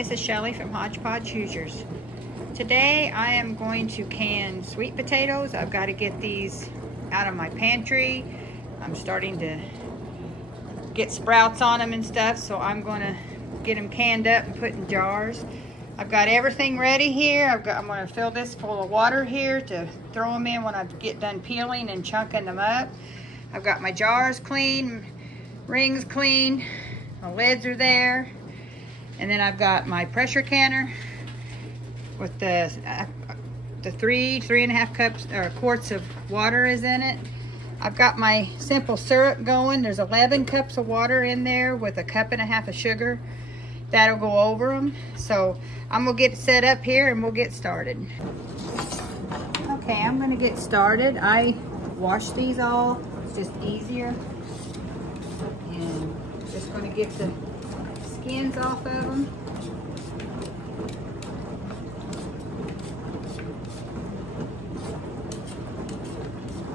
this is Shelly from Hodgepodge Hoosiers. Today I am going to can sweet potatoes. I've got to get these out of my pantry. I'm starting to get sprouts on them and stuff, so I'm going to get them canned up and put in jars. I've got everything ready here. I'm going to fill this full of water here to throw them in when I get done peeling and chunking them up. I've got my jars clean, rings clean, my lids are there. And then I've got my pressure canner with the 3.5 cups or quarts of water is in it. I've got my simple syrup going. There's 11 cups of water in there with a 1.5 cups of sugar. That'll go over them. So I'm gonna get set up here and we'll get started. Okay, I'm gonna get started. I wash these all. It's just easier. And just gonna get the skins off of them.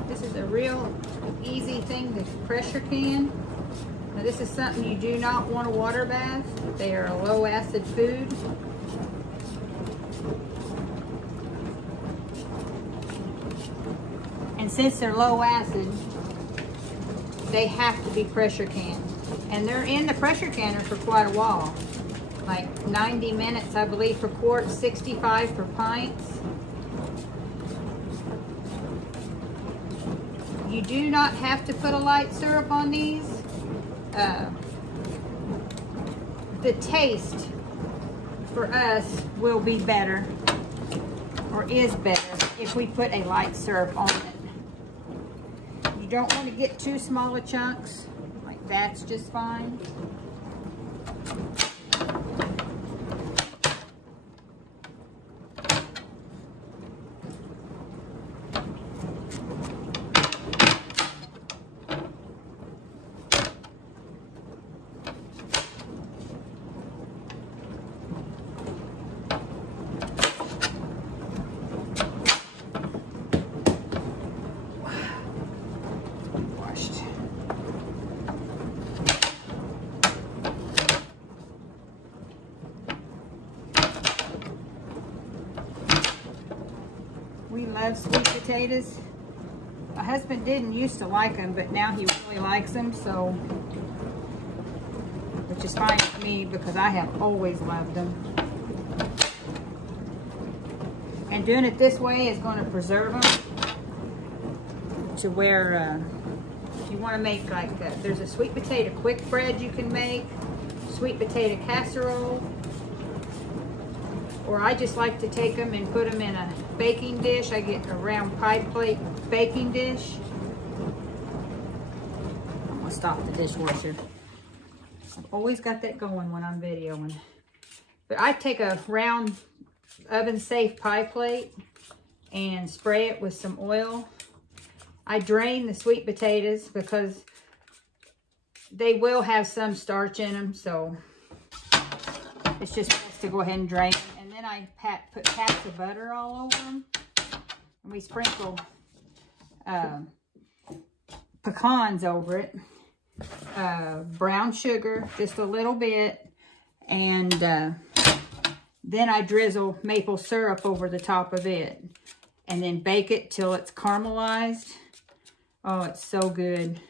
This is a real easy thing to pressure can. Now this is something you do not want to water bath. They are a low acid food. And since they're low acid, they have to be pressure canned. And they're in the pressure canner for quite a while. Like 90 minutes, I believe, per quart, 65 per pints. You do not have to put a light syrup on these. The taste for us will be better, or is better, if we put a light syrup on it. You don't want to get too small of chunks. That's just fine. We love sweet potatoes. My husband didn't used to like them, but now he really likes them, so, which is fine with me because I have always loved them. And doing it this way is going to preserve them to where if you want to make like, there's a sweet potato quick bread you can make, sweet potato casserole, or I just like to take them and put them in a baking dish. I get a round pie plate baking dish. I'm gonna stop the dishwasher. I've always got that going when I'm videoing. But I take a round oven safe pie plate and spray it with some oil. I drain the sweet potatoes because they will have some starch in them, so it's just best to go ahead and drain them. And then I put pats of butter all over them. And we sprinkle pecans over it. Brown sugar, just a little bit. And then I drizzle maple syrup over the top of it. And then bake it till it's caramelized. Oh, it's so good.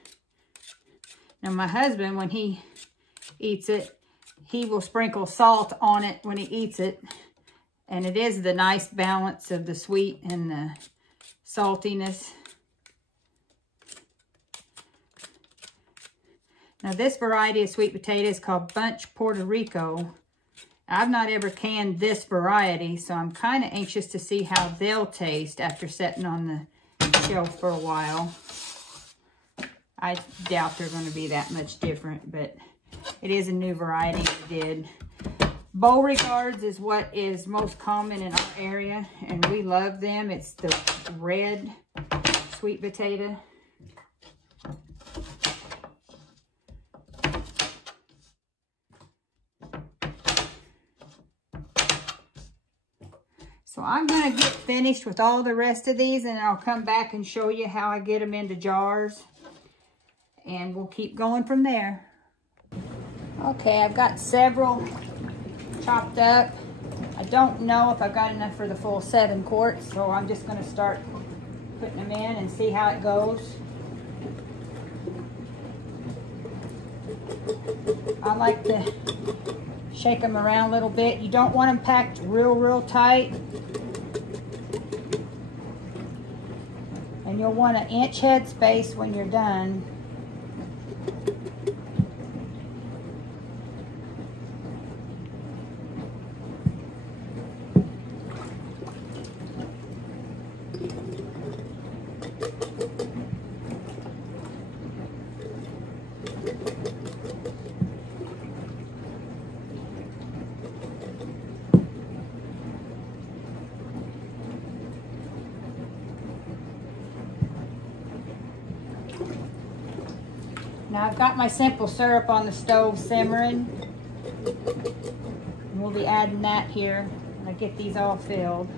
Now my husband, when he eats it, he will sprinkle salt on it when he eats it. And it is the nice balance of the sweet and the saltiness. Now this variety of sweet potato is called Bunch Puerto Rico. I've not ever canned this variety, so I'm kind of anxious to see how they'll taste after sitting on the shelf for a while. I doubt they're going to be that much different, but it is a new variety we did. Beauregards is what is most common in our area, and we love them. It's the red sweet potato. So I'm going to get finished with all the rest of these, and I'll come back and show you how I get them into jars. And we'll keep going from there. Okay, I've got several chopped up. I don't know if I've got enough for the full 7 quarts, so I'm just going to start putting them in and see how it goes. I like to shake them around a little bit. You don't want them packed real tight. And you'll want an inch head space when you're done. Now I've got my simple syrup on the stove simmering. And we'll be adding that here when I get these all filled.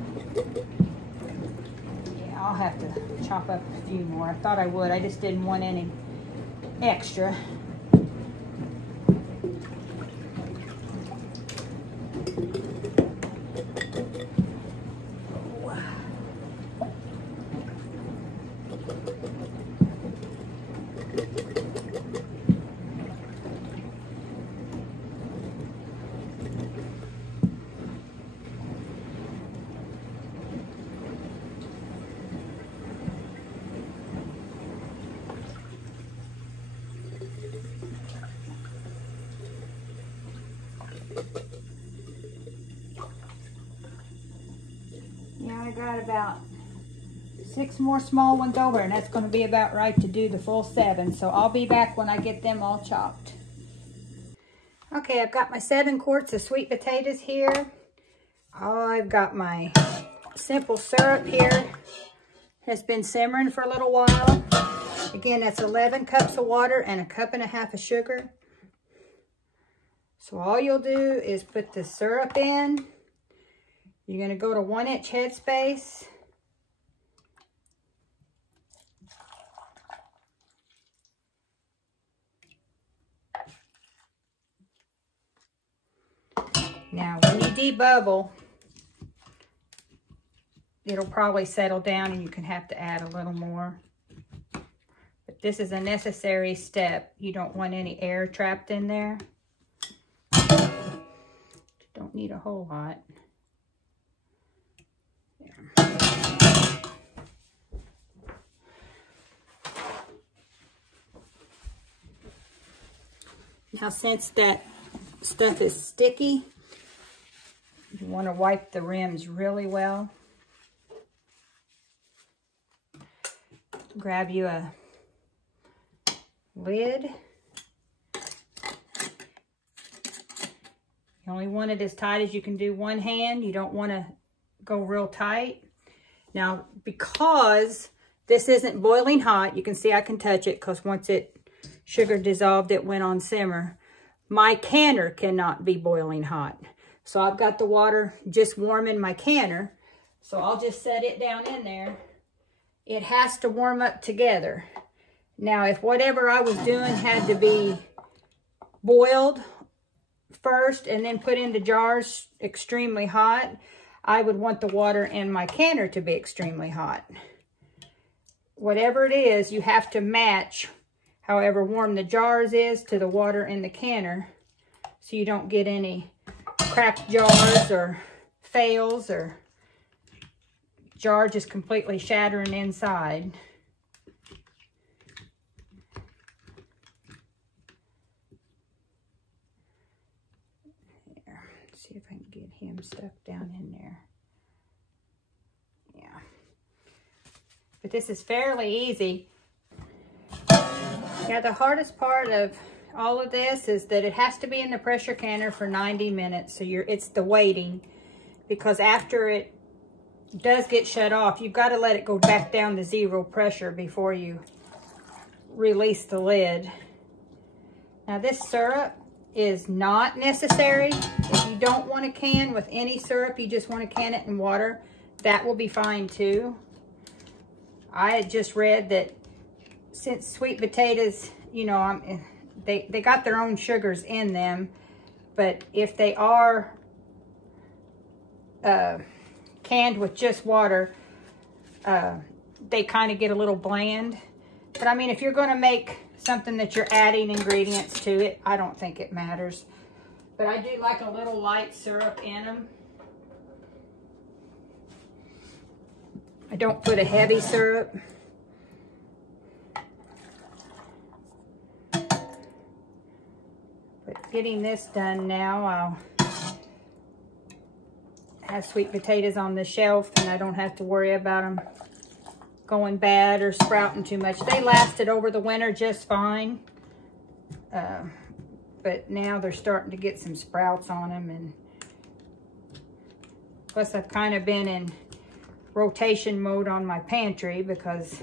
Yeah, I'll have to chop up a few more. I thought I would, I just didn't want any extra. Yeah, I got about 6 more small ones over, and that's going to be about right to do the full 7. So I'll be back when I get them all chopped. Okay, I've got my 7 quarts of sweet potatoes here. I've got my simple syrup here. It's been simmering for a little while. Again, that's 11 cups of water and 1.5 cups of sugar. So all you'll do is put the syrup in. You're going to go to 1 inch headspace. Now, when you debubble, it'll probably settle down and you can have to add a little more. But this is a necessary step. You don't want any air trapped in there. Don't need a whole lot. Now, since that stuff is sticky, you want to wipe the rims really well. Grab you a lid. You only want it as tight as you can do one hand. You don't want to go real tight. Now, because this isn't boiling hot, you can see I can touch it because once sugar dissolved, it went on simmer. My canner cannot be boiling hot. So I've got the water just warm in my canner. So I'll just set it down in there. It has to warm up together. Now, if whatever I was doing had to be boiled first and then put into jars extremely hot, I would want the water in my canner to be extremely hot. Whatever it is, you have to match however warm the jars is to the water in the canner, so you don't get any cracked jars or fails or jar just completely shattering inside. There. Let's see if I can get him stuck down in there. Yeah. But this is fairly easy. Yeah, the hardest part of all of this is that it has to be in the pressure canner for 90 minutes. So it's the waiting, because after it does get shut off, you've got to let it go back down to 0 pressure before you release the lid. Now, this syrup is not necessary. If you don't want to can with any syrup, you just want to can it in water, that will be fine too. I had just read that since sweet potatoes, you know, they got their own sugars in them, but if they are canned with just water, they kind of get a little bland. But I mean, if you're going to make something that you're adding ingredients to it, I don't think it matters. But I do like a little light syrup in them. I don't put a heavy syrup. But getting this done now, I'll have sweet potatoes on the shelf and I don't have to worry about them going bad or sprouting too much. They lasted over the winter just fine. But now they're starting to get some sprouts on them. And plus I've kind of been in rotation mode on my pantry because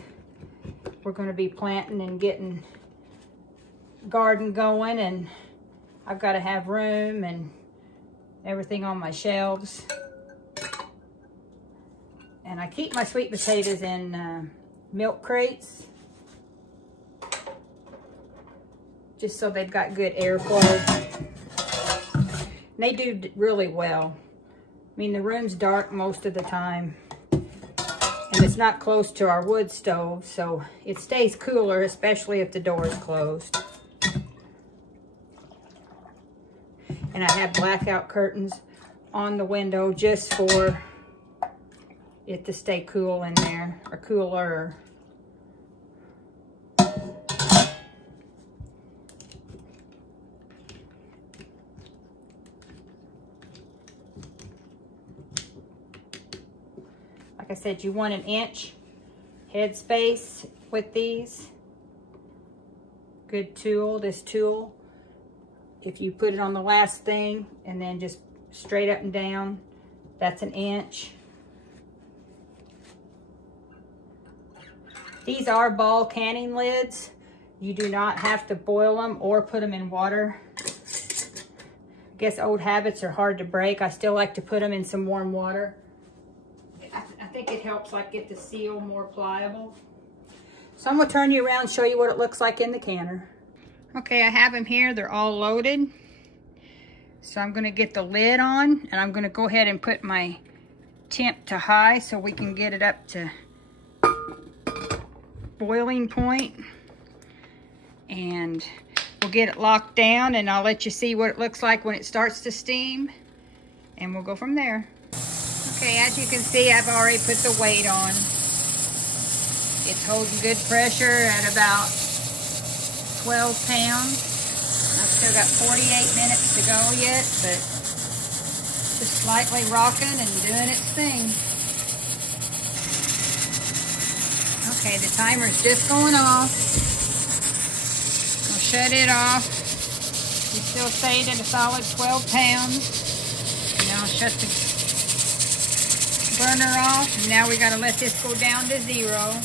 we're going to be planting and getting garden going, and I've got to have room and everything on my shelves. And I keep my sweet potatoes in milk crates just so they've got good airflow. And they do really well. I mean, the room's dark most of the time. And it's not close to our wood stove, so it stays cooler, especially if the door is closed. And I have blackout curtains on the window just for it to stay cool in there, or cooler. Like I said, you want 1 inch head space with these. Good tool, this tool. If you put it on the last thing and then just straight up and down, that's 1 inch. These are ball canning lids. You do not have to boil them or put them in water. I guess old habits are hard to break. I still like to put them in some warm water. I think it helps like get the seal more pliable. So I'm gonna turn you around and show you what it looks like in the canner. Okay, I have them here. They're all loaded. So I'm gonna get the lid on and I'm gonna go ahead and put my temp to high so we can get it up to boiling point. And we'll get it locked down and I'll let you see what it looks like when it starts to steam. And we'll go from there. Okay, as you can see, I've already put the weight on. It's holding good pressure at about 12 pounds. I've still got 48 minutes to go yet, but just slightly rocking and doing its thing. Okay, the timer's just going off. I'll shut it off. We still stayed at a solid 12 pounds. And I'll shut the burner off, and now we got to let this go down to 0.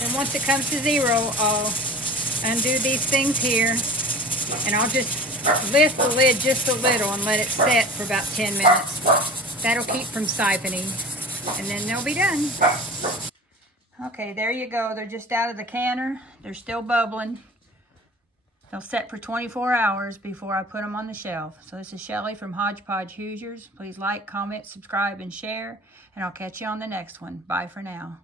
And once it comes to 0, I'll undo these things here, and I'll just lift the lid just a little and let it set for about 10 minutes. That'll keep from siphoning, and then they'll be done. Okay, there you go. They're just out of the canner. They're still bubbling. They'll set for 24 hours before I put them on the shelf. So this is Shelly from Hodgepodge Hoosiers. Please like, comment, subscribe, and share. And I'll catch you on the next one. Bye for now.